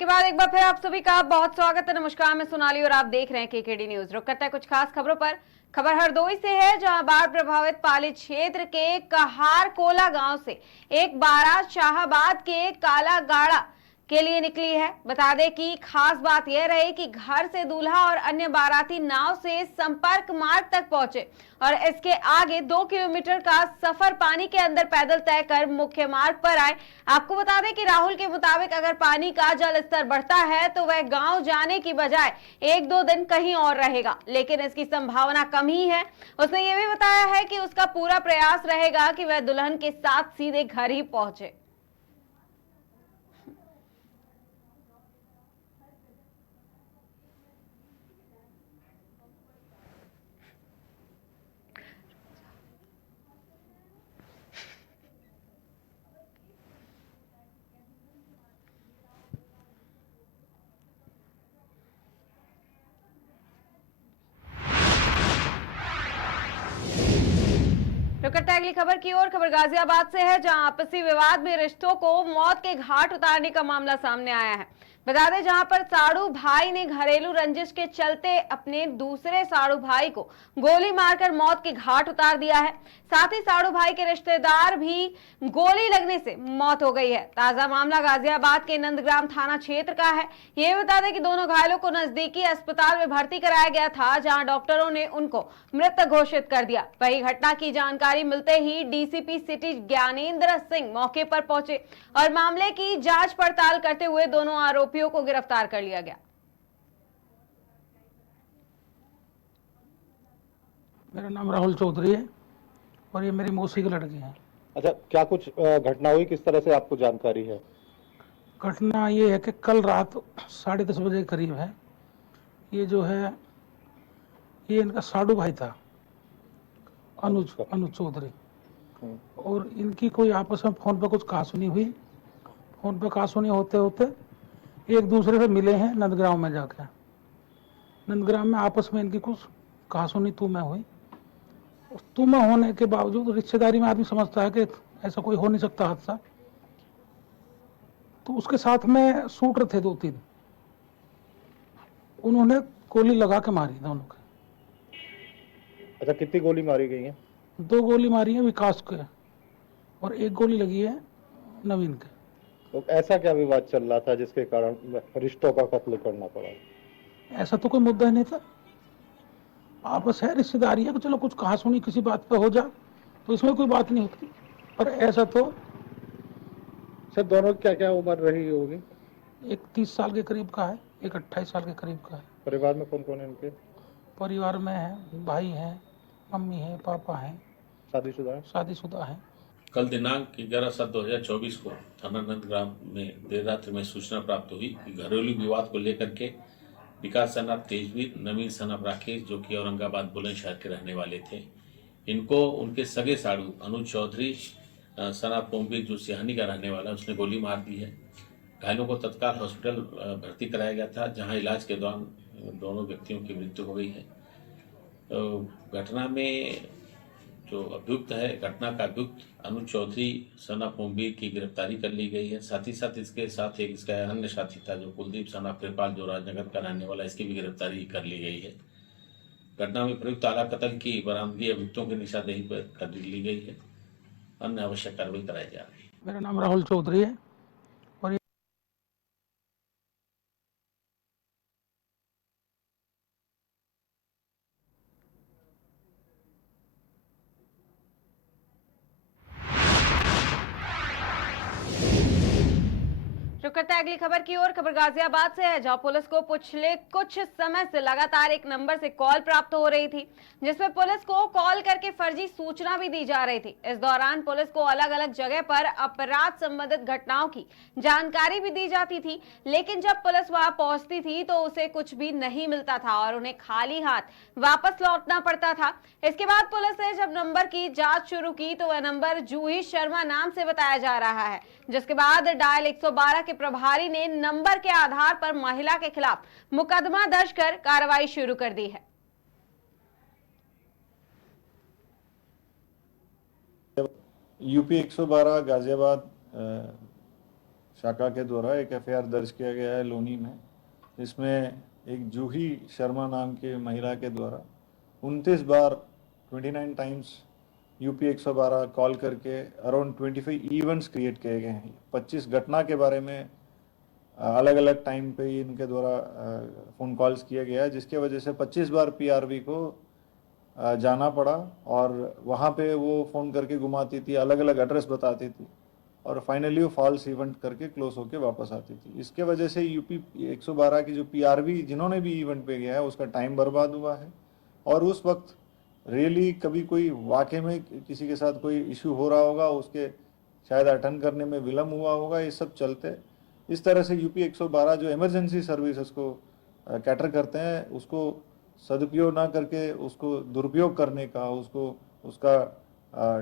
के बाद एक बार फिर आप सभी का बहुत स्वागत है। नमस्कार, मैं सोनाली और आप देख रहे हैं केकेडी न्यूज। रुक करता है कुछ खास खबरों पर। खबर हरदोई से है, जहां बाढ़ प्रभावित पाली क्षेत्र के कहार कोला गांव से एक बारात शाहाबाद के काला गाड़ा के लिए निकली है। बता दें कि खास बात यह रही कि घर से दूल्हा और अन्य बाराती नाव से संपर्क मार्ग तक पहुंचे और इसके आगे 2 किलोमीटर का सफर पानी के अंदर पैदल तय कर मुख्य मार्ग पर आए। आपको बता दें कि राहुल के मुताबिक अगर पानी का जल स्तर बढ़ता है तो वह गांव जाने की बजाय 1-2 दिन कहीं और रहेगा, लेकिन इसकी संभावना कम ही है। उसने ये भी बताया है कि उसका पूरा प्रयास रहेगा कि वह दुल्हन के साथ सीधे घर ही पहुंचे। रुक करते हैं अगली खबर की ओर। खबर गाजियाबाद से है, जहां आपसी विवाद में रिश्तों को मौत के घाट उतारने का मामला सामने आया है। बता दें, जहां पर साड़ू भाई ने घरेलू रंजिश के चलते अपने दूसरे साड़ू भाई को गोली मारकर मौत के घाट उतार दिया है। साथ ही साड़ू भाई के रिश्तेदार भी गोली लगने से मौत हो गई है। ताजा मामला गाजियाबाद के नंदग्राम थाना क्षेत्र का है। ये बता दें कि दोनों घायलों को नजदीकी अस्पताल में भर्ती कराया गया था, जहां डॉक्टरों ने उनको मृत घोषित कर दिया। वही घटना की जानकारी मिलते ही डीसीपी सिटी ज्ञानेंद्र सिंह मौके पर पहुंचे और मामले की जांच पड़ताल करते हुए दोनों आरोपियों को गिरफ्तार कर लिया गया। मेरा नाम राहुल चौधरी है और ये मेरी मौसी की लड़की है। अच्छा, क्या कुछ घटना हुई, किस तरह से आपको जानकारी है? घटना ये है कि कल रात 10:30 बजे के करीब है। ये जो है ये इनका साडू भाई था, अनुज चौधरी, और इनकी कोई आपस में फोन पर कुछ कहासुनी हुई। फोन पर कहासुनी होते होते एक दूसरे से मिले हैं नंदग्राम में जाकर। नंदग्राम में आपस में इनकी कुछ कहासुनी तू मैं हुई। तू मैं होने के बावजूद रिश्तेदारी में आदमी समझता है कि ऐसा कोई हो नहीं सकता हादसा। तो उसके साथ में शूटर थे 2-3, उन्होंने गोली लगा के मारी दोनों के। अच्छा, कितनी गोली मारी गई है? 2 गोली मारी है विकास के और 1 गोली लगी है नवीन के। तो ऐसा क्या विवाद चल रहा था जिसके कारण रिश्तों का कत्ल करना पड़ा? ऐसा तो कोई मुद्दा ही नहीं था, आपस है, रिश्तेदारी है कि चलो कुछ कहासुनी किसी बात पे हो जा तो इसमें कोई बात नहीं होती, पर ऐसा तो। सर, दोनों क्या क्या उम्र रही होगी? एक 30 साल के करीब का है, एक 28 साल के करीब का है। परिवार में कौन कौन है इनके? परिवार में है, भाई है, मम्मी है, पापा है, शादीशुदा है? शादीशुदा है। कल दिनांक 11/7/2024 को थाना नंदग्राम में देर रात्रि में सूचना प्राप्त हुई कि घरेलू विवाद को लेकर के विकास सनाब तेजवीर, नवीन सनाब राकेश, जो कि औरंगाबाद बुलंदशहर के रहने वाले थे, इनको उनके सगे साड़ू अनुज चौधरी सनाब पोम्बी, जो सिहानी का रहने वाला, उसने गोली मार दी है। घायलों को तत्काल हॉस्पिटल भर्ती कराया गया था, जहां इलाज के दौरान दोनों व्यक्तियों की मृत्यु हो गई है। घटना में जो अभियुक्त है, घटना का अभियुक्त अनुज चौधरी सना पोम्बीर की गिरफ्तारी कर ली गई है। साथ ही साथ इसके साथ एक इसका अन्य साथी था, जो कुलदीप सना कृपाल, जो राजनगर का रहने वाला, इसकी भी गिरफ्तारी कर ली गई है। घटना में प्रयुक्त आला कत्ल की बरामदगी अभियुक्तों की निशानदेही पर कर ली गई है। अन्य आवश्यक कार्रवाई कराई जा रही है। मेरा नाम राहुल चौधरी है और रुक करते हैं अगली खबर की ओर। खबर गाजियाबाद से है, जहां पुलिस को पिछले कुछ समय से लगातार एक नंबर से कॉल प्राप्त हो रही थी, जिसमें पुलिस को कॉल करके फर्जी सूचना भी दी जा रही थी। इस दौरान पुलिस को अलग अलग जगह पर अपराध संबंधित घटनाओं की जानकारी भी दी जाती थी, लेकिन जब पुलिस वहां पहुंचती थी तो उसे कुछ भी नहीं मिलता था और उन्हें खाली हाथ वापस लौटना पड़ता था। इसके बाद पुलिस ने जब नंबर की जांच शुरू की तो वह नंबर जूही शर्मा नाम से बताया जा रहा है, जिसके बाद डायल 112 के प्रभारी ने नंबर के आधार पर महिला के खिलाफ मुकदमा दर्ज कर कार्रवाई शुरू कर दी है। यूपी 112 गाजियाबाद शाखा के द्वारा एक एफआईआर दर्ज किया गया है लोनी में। इसमें एक जूही शर्मा नाम की महिला के द्वारा 29 बार 29 टाइम्स यूपी 112 कॉल करके अराउंड 25 इवेंट्स क्रिएट किए गए हैं। 25 घटना के बारे में अलग अलग टाइम पे इनके द्वारा फ़ोन कॉल्स किया गया है, जिसके वजह से 25 बार पीआरवी को जाना पड़ा और वहाँ पे वो फ़ोन करके घुमाती थी, अलग अलग एड्रेस बताती थी और फाइनली वो फॉल्स इवेंट करके क्लोज होके वापस आती थी। इसके वजह से यूपी 112 की जो पीआरवी जिन्होंने भी इवेंट पे गया है उसका टाइम बर्बाद हुआ है और उस वक्त रियली कभी कोई वाकई में किसी के साथ कोई इशू हो रहा होगा, उसके शायद अटेंड करने में विलम्ब हुआ होगा। ये सब चलते इस तरह से यूपी 112 जो इमरजेंसी सर्विसेज को कैटर करते हैं उसको सदुपयोग ना करके उसको दुरुपयोग करने का, उसका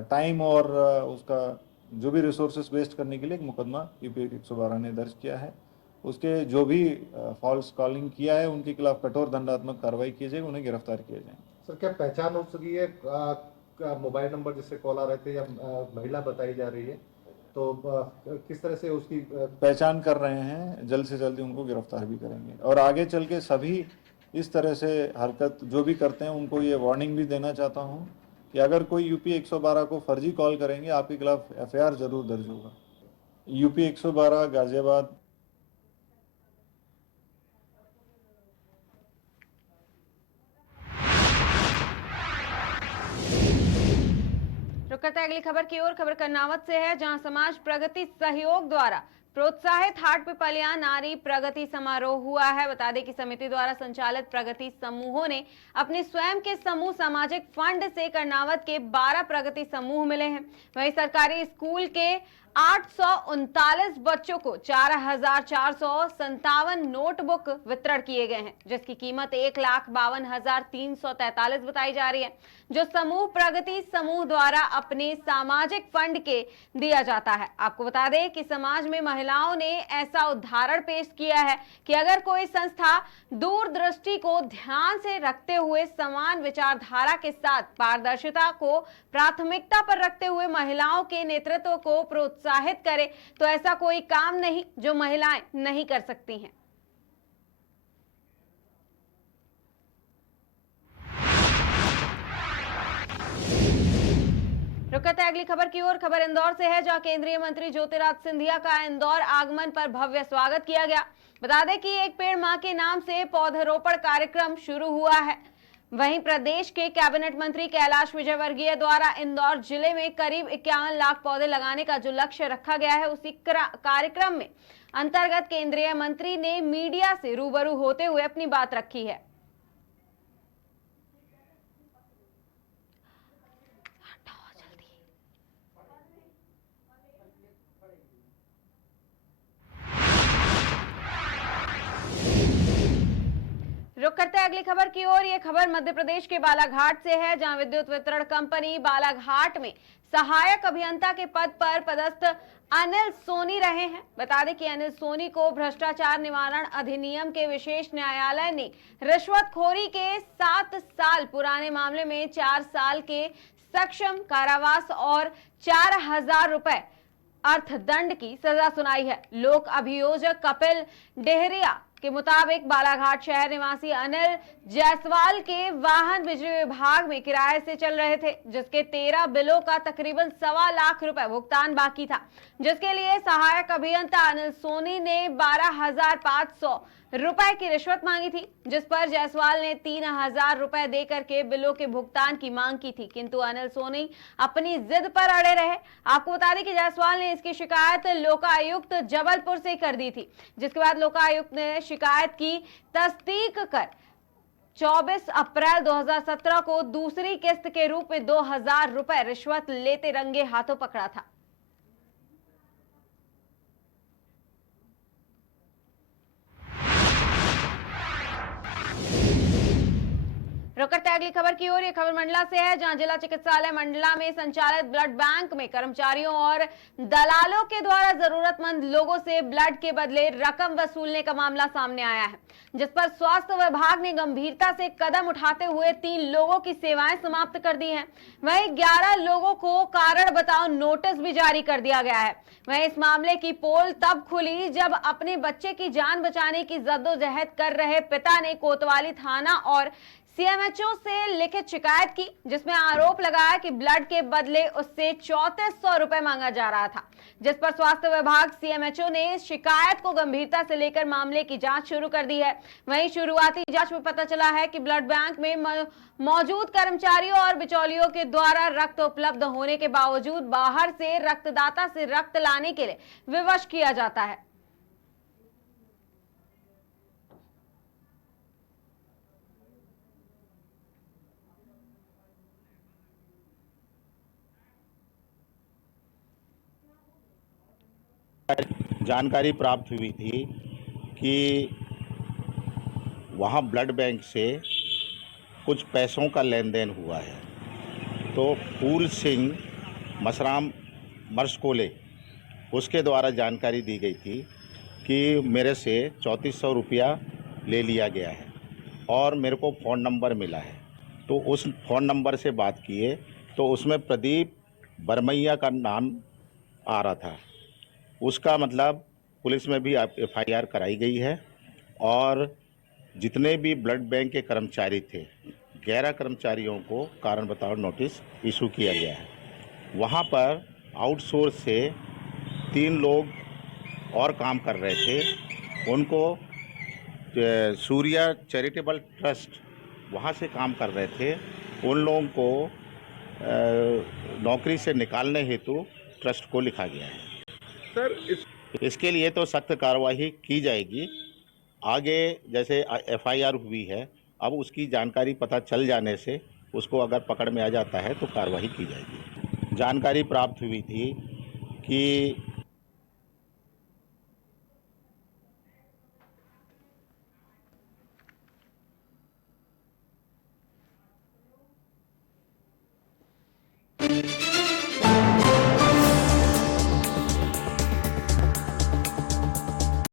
टाइम और उसका जो भी रिसोर्सेज वेस्ट करने के लिए एक मुकदमा यूपी 112 ने दर्ज किया है। उसके जो भी फॉल्स कॉलिंग किया है उनके खिलाफ कठोर दंडात्मक कार्रवाई की जाएगी, उन्हें गिरफ्तार किया जाए। सर, क्या पहचान हो सकी है मोबाइल नंबर जिससे कॉल आ रहे थे या महिला बताई जा रही है, तो किस तरह से उसकी पहचान कर रहे हैं, जल्द से जल्द उनको गिरफ्तार भी करेंगे और आगे चल के सभी इस तरह से हरकत जो भी करते हैं उनको ये वार्निंग भी देना चाहता हूँ कि अगर कोई यूपी 112 को फर्जी कॉल करेंगे आपके खिलाफ एफआईआर जरूर दर्ज होगा। यूपी 112 गाजियाबाद। रुक करते हैं अगली खबर की ओर। खबर कर्नावत से है, जहां समाज प्रगति सहयोग द्वारा प्रोत्साहित हाट पिपलिया नारी प्रगति समारोह हुआ है। बता दें कि समिति द्वारा संचालित प्रगति समूहों ने अपने स्वयं के समूह सामाजिक फंड से कर्नावत के 12 प्रगति समूह मिले हैं। वहीं सरकारी स्कूल के 839 बच्चों को 4457 नोटबुक वितरण किए गए हैं, जिसकी कीमत 1,52,343 बताई जा रही है, जो समूह प्रगति समूह द्वारा अपने सामाजिक फंड के दिया जाता है। आपको बता दें कि समाज में महिलाओं ने ऐसा उदाहरण पेश किया है कि अगर कोई संस्था दूरदृष्टि को ध्यान से रखते हुए समान विचारधारा के साथ पारदर्शिता को प्राथमिकता पर रखते हुए महिलाओं के नेतृत्व को प्रोत्साहित करे, तो ऐसा कोई काम नहीं जो महिलाएं नहीं कर सकती हैं। रुक करते हैं अगली खबर की ओर। खबर इंदौर से है, जहां केंद्रीय मंत्री ज्योतिरादित्य सिंधिया का इंदौर आगमन पर भव्य स्वागत किया गया। बता दें कि एक पेड़ मां के नाम से पौधरोपण कार्यक्रम शुरू हुआ है। वहीं प्रदेश के कैबिनेट मंत्री कैलाश विजयवर्गीय द्वारा इंदौर जिले में करीब 51 लाख पौधे लगाने का जो लक्ष्य रखा गया है, उसी कार्यक्रम में अंतर्गत केंद्रीय मंत्री ने मीडिया से रूबरू होते हुए अपनी बात रखी है। रुक करते हैं अगली खबर की ओर। यह खबर मध्य प्रदेश के बालाघाट से है, जहां विद्युत वितरण कंपनी बालाघाट में सहायक अभियंता के पद पर पदस्थ अनिल सोनी रहे हैं। बता दें कि अनिल सोनी को भ्रष्टाचार निवारण अधिनियम के विशेष न्यायालय ने रिश्वतखोरी के 7 साल पुराने मामले में 4 साल के सक्षम कारावास और 4,000 रुपए अर्थदंड की सजा सुनाई है। लोक अभियोजक कपिल डेहरिया के मुताबिक बालाघाट शहर निवासी अनिल जायसवाल के वाहन बिजली विभाग में किराए से चल रहे थे, जिसके 13 बिलों का तकरीबन 1.25 लाख रुपए भुगतान बाकी था, जिसके लिए सहायक अभियंता अनिल सोनी ने 12,500 रुपए की रिश्वत मांगी थी, जिस पर जायसवाल ने 3,000 रुपए देकर के बिलों के भुगतान की मांग की थी, किंतु अनिल सोनी अपनी जिद पर अड़े रहे। आपको बता दें कि जायसवाल ने इसकी शिकायत लोकायुक्त जबलपुर से कर दी थी, जिसके बाद लोकायुक्त ने शिकायत की तस्दीक कर 24 अप्रैल 2017 को दूसरी किस्त के रूप में 2,000 रुपए रिश्वत लेते रंगे हाथों पकड़ा था। रुक करते हैं अगली खबर की ओर। ये खबर मंडला से है, जहां जिला चिकित्सालय मंडला में संचालित ब्लड बैंक में कर्मचारियों और दलालों के द्वारा जरूरतमंद लोगों से ब्लड के बदले रकम वसूलने का मामला सामने आया है, जिस पर स्वास्थ्य विभाग ने गंभीरता से कदम उठाते हुए 3 लोगों की सेवाएं समाप्त कर दी हैं। वहीं 11 लोगों को कारण बताओ नोटिस भी जारी कर दिया गया है। वहीं इस मामले की पोल तब खुली जब अपने बच्चे की जान बचाने की जद्दोजहद कर रहे पिता ने कोतवाली थाना और सीएमएचओ से लिखित शिकायत की, जिसमें आरोप लगाया कि ब्लड के बदले उससे 3400 रुपए मांगा जा रहा था, जिस पर स्वास्थ्य विभाग सीएमएचओ ने शिकायत को गंभीरता से लेकर मामले की जांच शुरू कर दी है। वहीं शुरुआती जांच में पता चला है कि ब्लड बैंक में मौजूद कर्मचारियों और बिचौलियों के द्वारा रक्त उपलब्ध होने के बावजूद बाहर से रक्तदाता से रक्त लाने के लिए विवश किया जाता है। जानकारी प्राप्त हुई थी कि वहाँ ब्लड बैंक से कुछ पैसों का लेन देन हुआ है। तो फूल सिंह मसराम मर्सकोले उसके द्वारा जानकारी दी गई थी कि मेरे से 3400 रुपया ले लिया गया है और मेरे को फ़ोन नंबर मिला है। तो उस फ़ोन नंबर से बात किए तो उसमें प्रदीप बरमैया का नाम आ रहा था। उसका मतलब पुलिस में भी एफआईआर कराई गई है और जितने भी ब्लड बैंक के कर्मचारी थे 11 कर्मचारियों को कारण बताओ नोटिस इशू किया गया है। वहाँ पर आउटसोर्स से 3 लोग और काम कर रहे थे, उनको सूर्या चैरिटेबल ट्रस्ट वहाँ से काम कर रहे थे, उन लोगों को नौकरी से निकालने हेतु ट्रस्ट को लिखा गया है। सर इसके लिए तो सख्त कार्रवाई की जाएगी। आगे जैसे एफआईआर हुई है, अब उसकी जानकारी पता चल जाने से उसको अगर पकड़ में आ जाता है तो कार्रवाई की जाएगी। जानकारी प्राप्त हुई थी कि